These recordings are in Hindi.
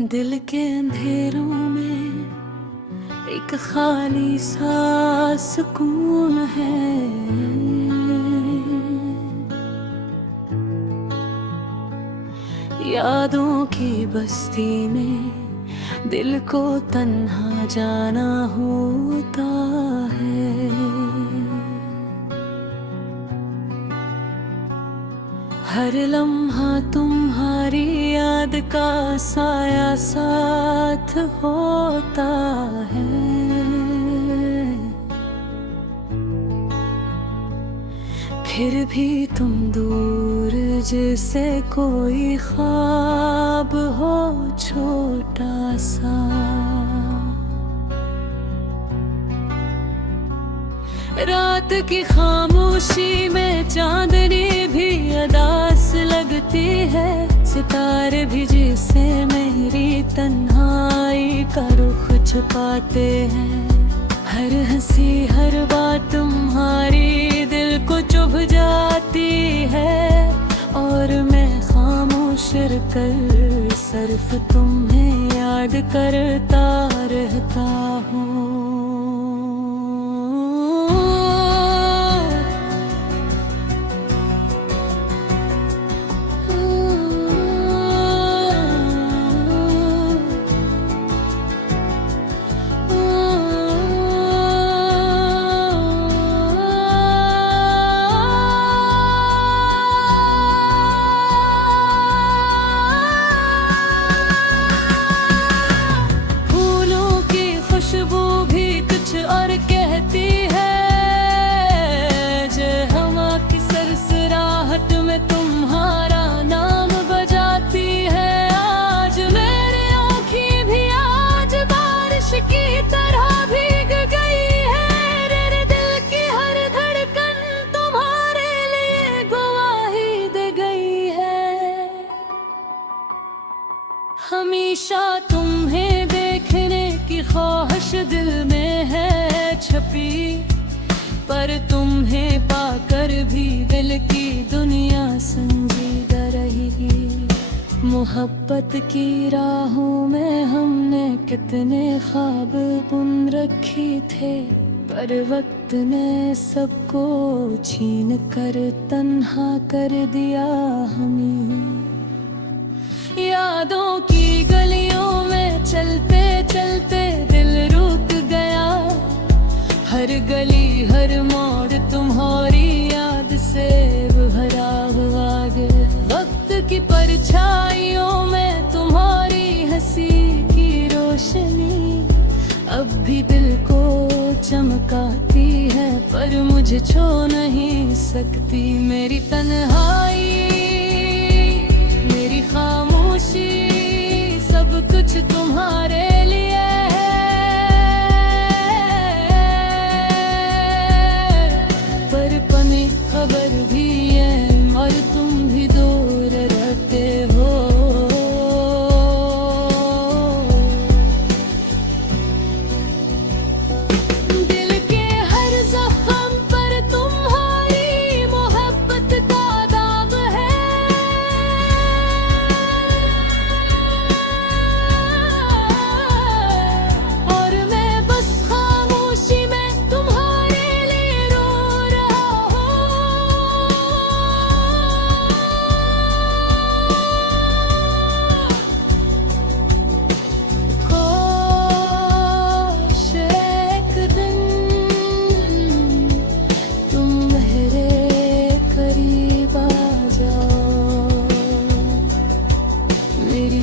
दिल के अंधेरों में एक खाली सा सुकून है। यादों की बस्ती में दिल को तन्हा जाना होता है। हर लम्हा तुम्हारी याद का साया साथ होता है। फिर भी तुम दूर जैसे कोई ख्वाब हो छोटा सा। रात की खामोशी में चांदनी भी अदास लगती है। सितारे भी जिसे मेरी तन्हाई का रुख छुपाते हैं। हर हंसी हर बात तुम्हारी दिल को चुभ जाती है। और मैं खामोश कर सिर्फ तुम्हें याद करता रहता हूँ। खुशबू भी कुछ और कहती है। जय हवा की सरसराहट में तुम्हारा नाम बजाती है। आज मेरी आँखें भी आज बारिश की तरह भीग गई है। मेरे दिल की हर धड़कन तुम्हारे लिए गवाही दे गई है। हमेशा तुम्हें देखने की ख्वाहिश दिल में है छपी। पर तुम्हें पाकर भी दिल की दुनिया संजीदा रहेगी। मोहब्बत की राहों में हमने कितने ख्वाब बुन रखे थे। पर वक्त ने सबको छीन कर तन्हा कर दिया हमें। यादों की गलियों में चलते चलते दिल रुक गया। हर गली हर मोड़ तुम्हारी याद से भरा हुआ गया। वक्त की परछाइयों में तुम्हारी हंसी की रोशनी अब भी दिल को चमकाती है। पर मुझे छू नहीं सकती मेरी तन्हाई मेरी खामोशी। सब कुछ तुम्हारे लिए है। पर पनी खबर भी है और तुम भी दूर रहते हो। दिल के हर जख्म पर तुम्हारी मोहब्बत का दाग है।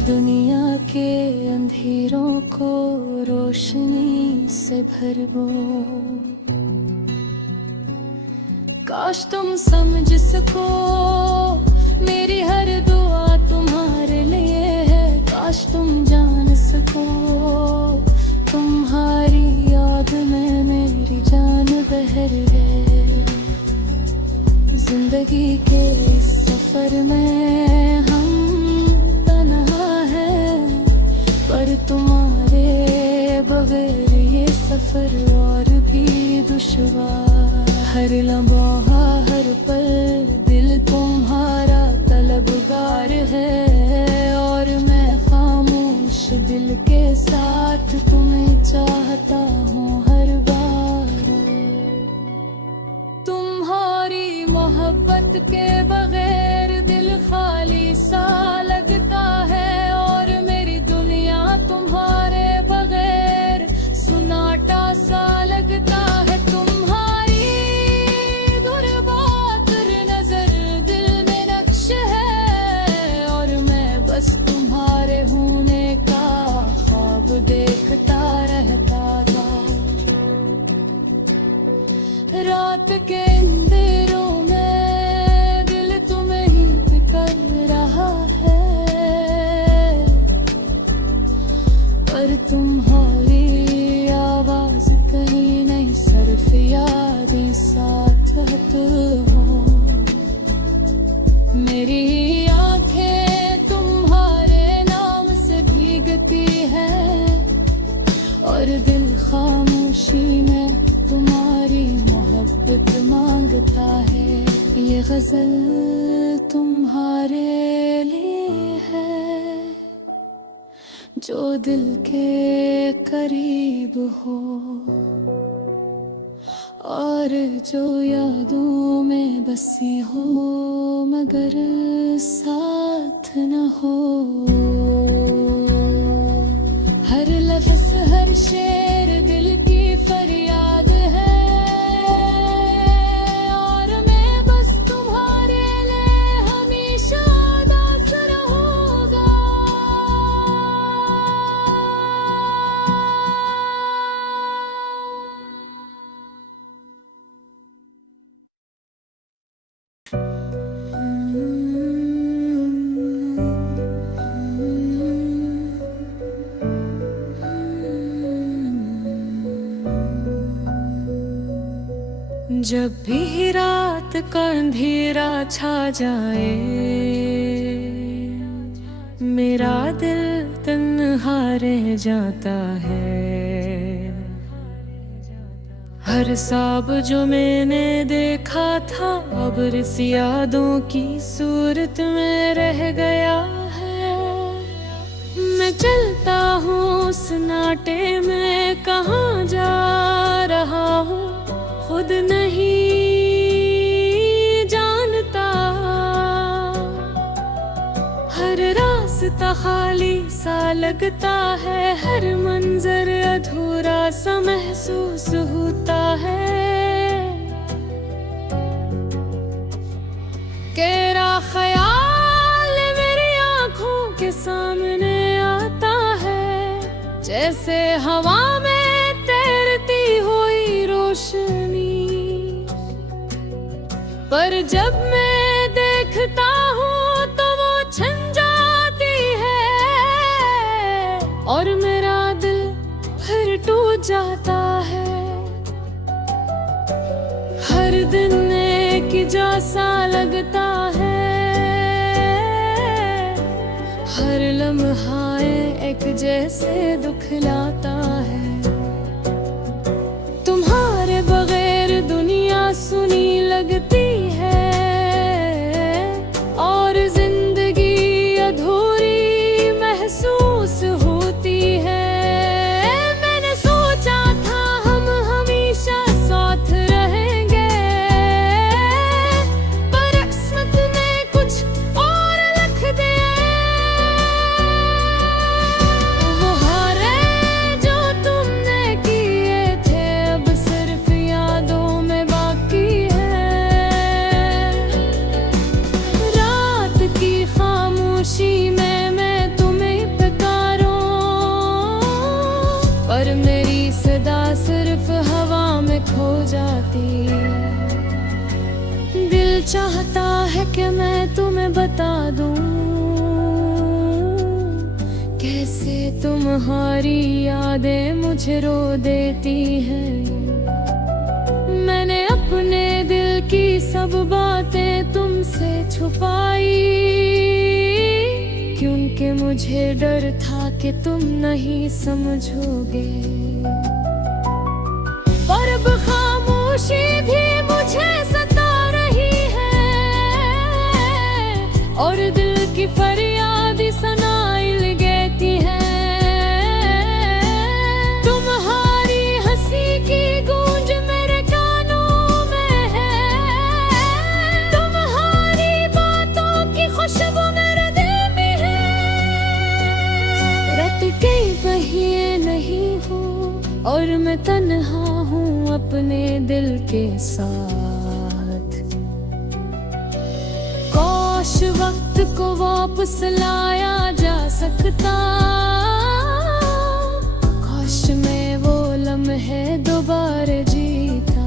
दुनिया के अंधेरों को रोशनी से भर दो। काश तुम समझ सको मेरी हर दुआ तुम्हारे लिए है। काश तुम जान सको तुम्हारी याद में मेरी जान बहर है। जिंदगी के इस सफर में हम पर तुम्हारे बगैर ये सफर और भी दुश्वार। हर लम्हा हर पल दिल तुम्हारा तलबगार है। और मैं खामोश चाहता हूँ हर बार। तुम्हारी मोहब्बत के बगैर दिल खाली सा लगता है, और मेरी दुनिया तुम्हारे बगैर सुनाटा सा लगता है। तुम्हारी दुर्बातर नजर दिल में नक्श है, और मैं बस तुम्हारे होने का ख्वाब देखता रहता था। रात के अंधेरों में दिल तुम्हें ही फिकर रहा है, पर तुम्हारी आवाज कहीं नहीं, सिर्फ यादें साथ हो। मेरी आंखें तुम्हारे नाम से भीगती है, और दिल खामोशी में तुम्हारी मोहब्बत मांगता है। ये गजल तुम्हारे लिए है, जो दिल के करीब हो, और जो यादों में बसी हो, मगर साथ न हो। हर लफ्ज़ हर शेर दिल की फरियाद है, और मैं बस तुम्हारे लिए हमेशा उदास रहूंगा। जब भी रात का अंधेरा छा जाए, मेरा दिल तन्हा रह जाता है। हर ख्वाब जो मैंने देखा था, अब इस यादों की सूरत में रह गया है। मैं चलता हूँ सन्नाटे में, कहाँ जा रहा हूँ खुद नहीं जानता। हर रास्ता खाली सा लगता है, हर मंजर अधूरा सा महसूस होता है। तेरा ख्याल मेरी आँखों के सामने आता है, जैसे हवा में तैरती हुई रोशनी। पर जब मैं देखता हूँ तो वो छन जाती है, और मेरा दिल फिर टूट जाता है। हर दिन एक जैसा लगता है, हर लम्हा एक जैसे दुखलाता है। तुम्हारे बगैर दुनिया सुनी लगती है, और जिंदगी अधूरी महसूस होती है। मैंने सोचा था हम हमेशा साथ रहेंगे, पर किस्मत ने कुछ और लिख दिया। वो हारे जो तुमने किए थे, अब सिर्फ यादों में बाकी है। रात की खामोशी में मैं तुम्हें पुकारूं, पर मेरी सदा सिर्फ हवा में खो जाती। दिल चाहता है कि मैं तुम्हें बता दूं, कैसे तुम्हारी यादें मुझे रो देती हैं। मैंने अपने दिल की सब बातें तुमसे छुपाई, क्योंकि मुझे डर था कि तुम नहीं समझोगे। पर अब खामोशी भी मुझे सता रही है, और दिल की फरियाद सुनाई लगती है। तुम्हारे मैं तन्हा हूँ अपने दिल के साथ। काश वक्त को वापस लाया जा सकता, काश मैं वो लम्हे दोबारा जीता।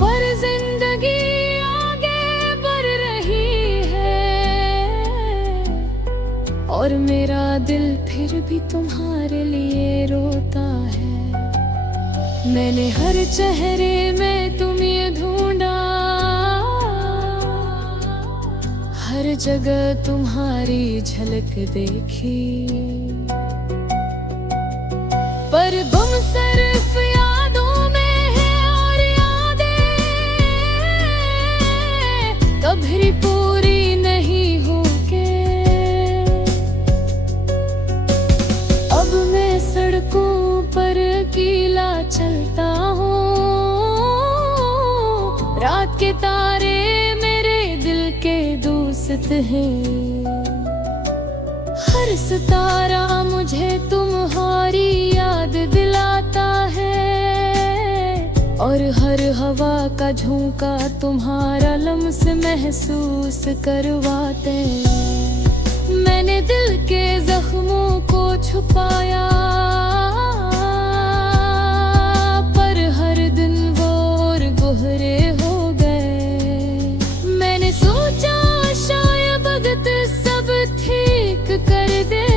पर जिंदगी आगे बढ़ रही है और मेरा दिल फिर भी तुम्हारे लिए रोता है। मैंने हर चेहरे में तुम्हें ढूंढा, हर जगह तुम्हारी झलक देखी, पर गुम सिर्फ यादों में है और यादें कभी पूरी नहीं होंगे। अब मैं सड़कों पर अकेला चलता हूँ, रात के तारे मेरे दिल के दोस्त हैं। हर सितारा मुझे तुम्हारी याद दिलाता है और हर हवा का झोंका तुम्हारा लम्स महसूस करवाते। मैंने दिल के जख्मों को छुपाया, पर हर दिन वो और गहरे हो गए। मैंने सोचा शायद वक्त सब ठीक कर दे,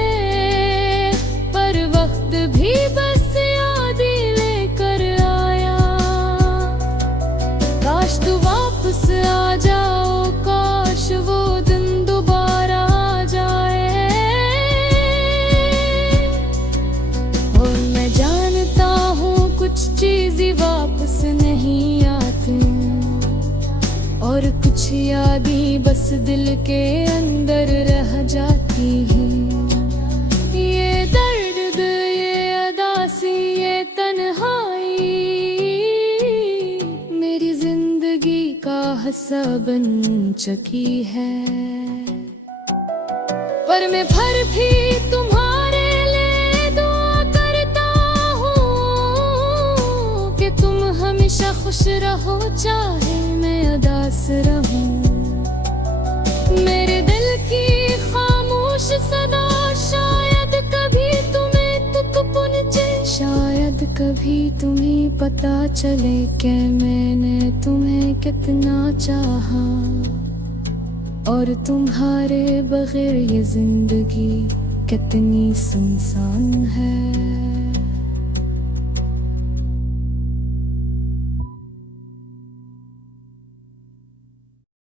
पर वक्त भी बस याद ही लेकर आया। काश तू वापस आ जाओ, काश वो दिन दोबारा आ जाए। और मैं जानता हूँ कुछ चीज़ें वापस नहीं आती और कुछ यादें बस दिल के अंदर रह जाती हैं। ये दर्द, ये अदासी, ये तन्हाई मेरी जिंदगी का हिस्सा बन चुकी है। पर मैं फिर भी तुम्हारे लिए दुआ करता हूँ कि तुम हमेशा खुश रहो, चाहे मैं उदास रहूं। मेरे दिल की खामोश सदा शायद कभी तुम्हें तुक पहुंचे, शायद कभी तुम्हें पता चले कि मैंने तुम्हें कितना चाहा और तुम्हारे बगैर ये जिंदगी कितनी सुनसान है।